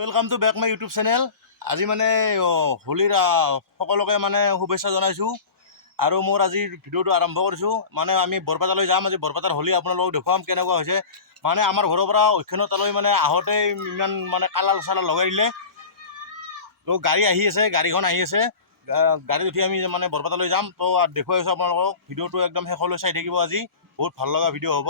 Welcome to back my YouTube channel. आज माने होलीर सकलोके माने शुभेच्छा जानाइছোঁ और मोर आज भिडिओ आरम्भ करिছোঁ। माने आमी बरपेटाলৈ जाम। आज बरपेटार होली आपनालोকক देखुवाम केनेকুৱা হৈছে। माने आमार घৰৰ পৰা অক্ষণতালৈ মানে আহোঁতে ইমান মানে কালাৰ চালাৰ লগাই দিলে। তো গাড়ী আহি আছে, গাড়ীখন আহি আছে, গাড়ীত উঠি আমি মানে বৰপেটালৈ যাম। তো দেখুৱাইছোঁ আপোনালোকক। ভিডিঅ'টো একদম শেষলৈ চাই থাকিব। আজি বহুত ভাল লগা ভিডিঅ' হ'ব।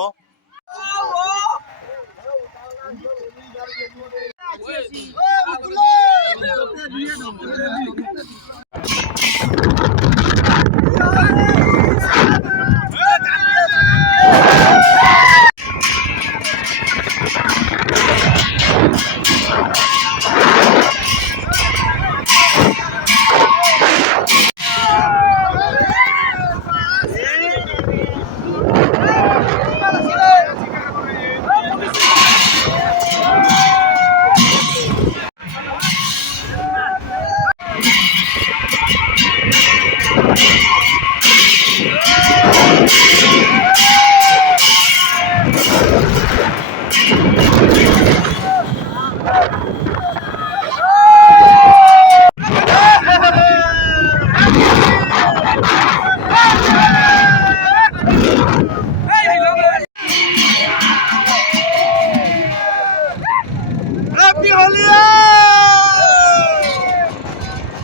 Happy Holi!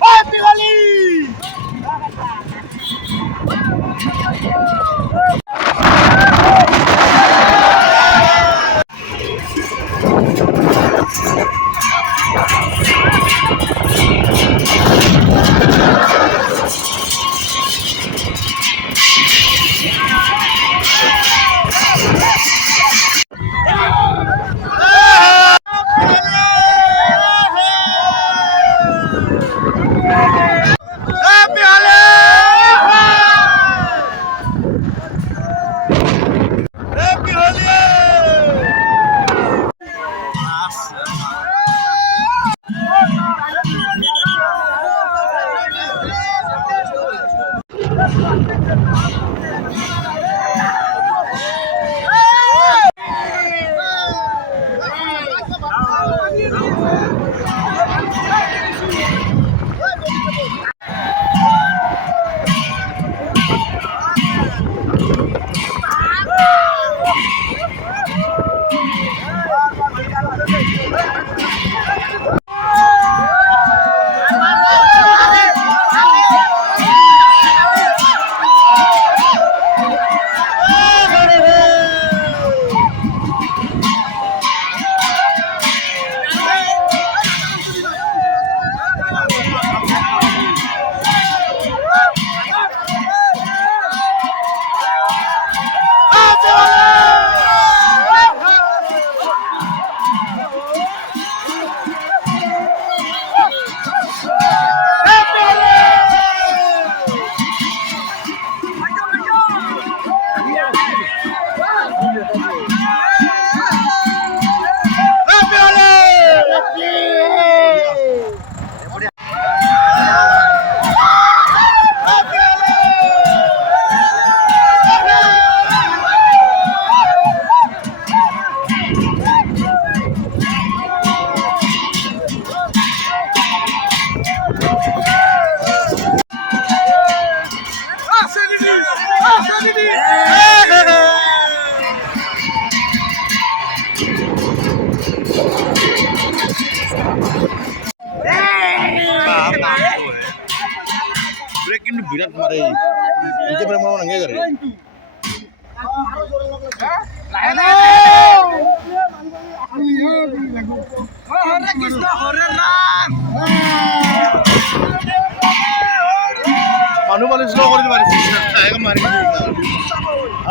Happy Holi! Breaking birat mare ini berapa orang nggak kali? Manu paling slow kalau di mana sih? Saya kemarin juga.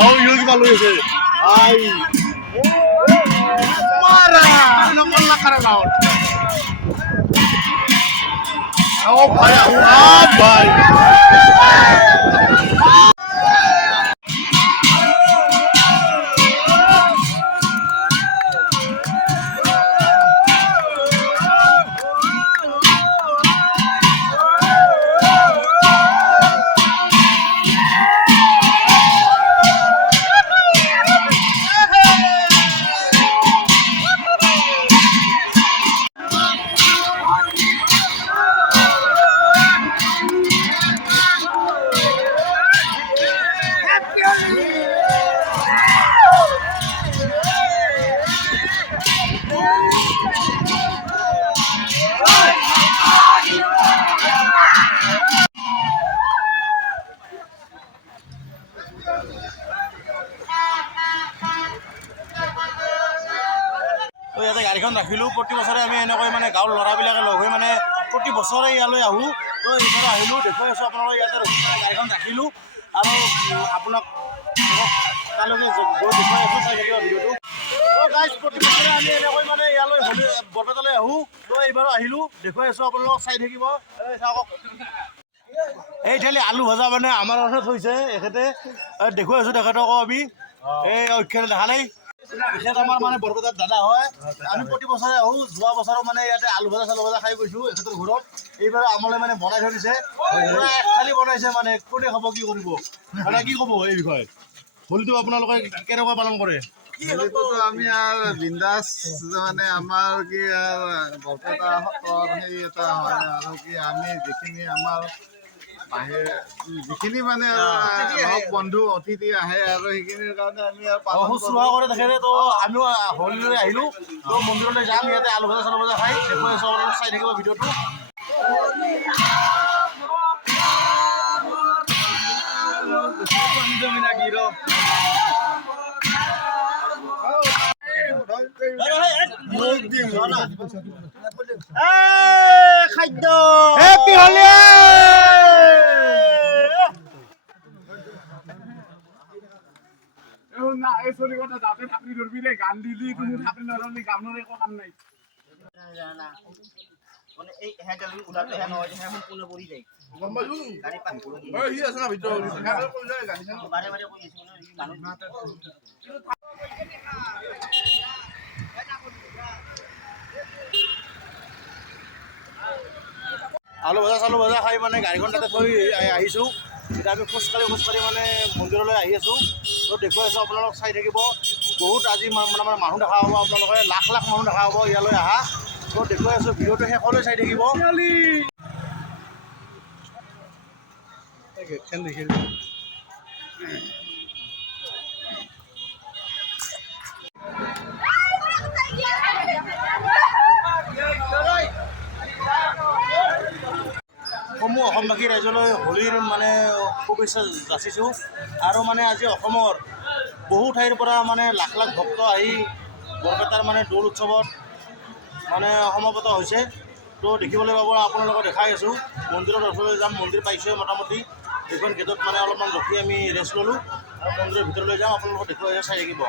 Oh, yuk kita lalu ya. Ay, marah, nomor lakar lawan. Oh, bye. এনেকৈ মানে গাঁৱৰ ল'ৰাবিলাকে লগ হৈ মানে প্ৰতি বছৰে ইয়ালৈ আহোঁ। তো এইবাৰ আহিলোঁ, দেখুৱাই আছোঁ আপোনালোকে ইয়াতে ৰখি মানে গাড়ীখন ৰাখিলোঁ আৰু আপোনাক তালৈকে গৈ দেখুৱাই আছোঁ, চাই থাকিব ভিডিঅ'টো। তো গাইজ প্ৰতি বছৰে আমি এনেকৈ মানে ইয়ালৈ বৰপেটালৈ আহোঁ। তো এইবাৰো আহিলোঁ, দেখুৱাই আছোঁ আপোনালোকক, চাই থাকিব। চাওক এইফালে আলু ভজা মানে আমাৰ ঘৰত থৈছে এখেতে, দেখুৱাই আছোঁ তেখেতক আমি। এই অক্ষৰে দেখা নাই, এখেত আমাৰ মানে বৰপেটাৰ দাদা হয়। আমি প্ৰতি বছৰে আহোঁ, যোৱা বছৰো মানে ইয়াতে আলু ভজা চালু ভজা খাই গৈছোঁ এখেতৰ ঘৰত। এইবাৰ আমালৈ মানে বনাই থৈ দিছে, পুৰা খালি বনাইছে মানে, কোনে খাব কি কৰিব মানে কি ক'ব এই বিষয়ে? হোলীটো আপোনালোকে কেনেকুৱা পালন কৰে? আমি আৰ বিন্দাস মানে আমাৰ কি আৰ বৰপেটা সত্ৰৰ সেই এটা হয় আৰু কি আমি যিখিনি আমাৰ বাহিৰ যিখিনি মানে লগ বন্ধু অতিথি আহে আৰু সেইখিনিৰ কাৰণে আমি শুশ্ৰূষা কৰে তেখেতে। তো আমিও হোলীলৈ আহিলোঁ, তো মন্দিৰলৈ যাম, ইয়াতে আলু ভজা চালু ভজা খাই দেখুৱাই আছোঁ আপোনালোক, চাই থাকিব ভিডিঅ'টো। খাদ্য হেপী হোলী। না এই চলি কথা যাতে থাপড়ি ধরবি রে গান দিলি তুমি থাপড়ি নরলি গামনের একো কাম নাই মানে এই হেডালি উলাতে হে নহয় হে সম্পূৰ্ণ পৰি যায় গম পাইছো গাড়ী পান পৰি ঐ হি আছে না ভিতৰত গাড়ী বাৰে বাৰে কৈ আছে মানে মানুহ আলু ভজা চালু ভজা খাই মানে গাড়ীখন তাতে থৈ আহিছোঁ। এতিয়া আমি খোজকাঢ়ি মানে মন্দিৰলৈ আহি আছোঁ। তো দেখুৱাই আছোঁ আপোনালোক, চাই থাকিব। বহুত আজি মানে মানুহ দেখা হ'ব, আপোনালোকে লাখ লাখ মানুহ দেখা হ'ব ইয়ালৈ আহা। তো দেখুৱাই আছোঁ, ভিডিঅ'টো শেষলৈ চাই থাকিব। সমূহ অসমবাসী ৰাইজলৈ হোলীৰ মানে শুভেচ্ছা যাচিছোঁ। আৰু মানে আজি অসমৰ বহু ঠাইৰ পৰা মানে লাখ লাখ ভক্ত আহি বৰপেটাৰ মানে দৌল উৎসৱত মানে সমাগত হৈছে। তো দেখিবলৈ পাব, আপোনালোকক দেখাই আছোঁ। মন্দিৰৰ ওচৰলৈ যাম, মন্দিৰ পাইছোঁৱে মোটামুটি। এইখন গেটত মানে অলপমান ৰখি আমি ৰেষ্ট ল'লোঁ আৰু মন্দিৰৰ ভিতৰলৈ যাম, আপোনালোকক দেখুৱাই চাই থাকিব।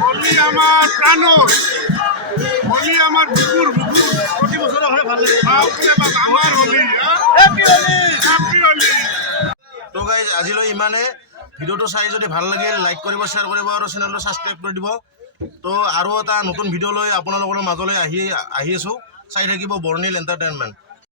হোলী আমাৰ প্ৰাণৰ, হোলী আমাৰ বুকুৰ বুকুৰ। প্ৰতি বছৰে হয়, ভাল লাগে। বাপৰে বাপ, আমাৰ হোলী হেপী হোলী। তো গাইজ আজিলৈ ইমানে। ভিডিঅ'টো চাই যদি ভাল লাগিল লাইক কৰিব, শ্বেয়াৰ কৰিব আৰু চেনেলটো ছাবস্ক্ৰাইব কৰি দিব। তো আৰু এটা নতুন ভিডিঅ' লৈ আপোনালোকৰ মাজলৈ আহি আছোঁ। চাই থাকিব বৰ্ণিল এণ্টাৰটেইনমেণ্ট।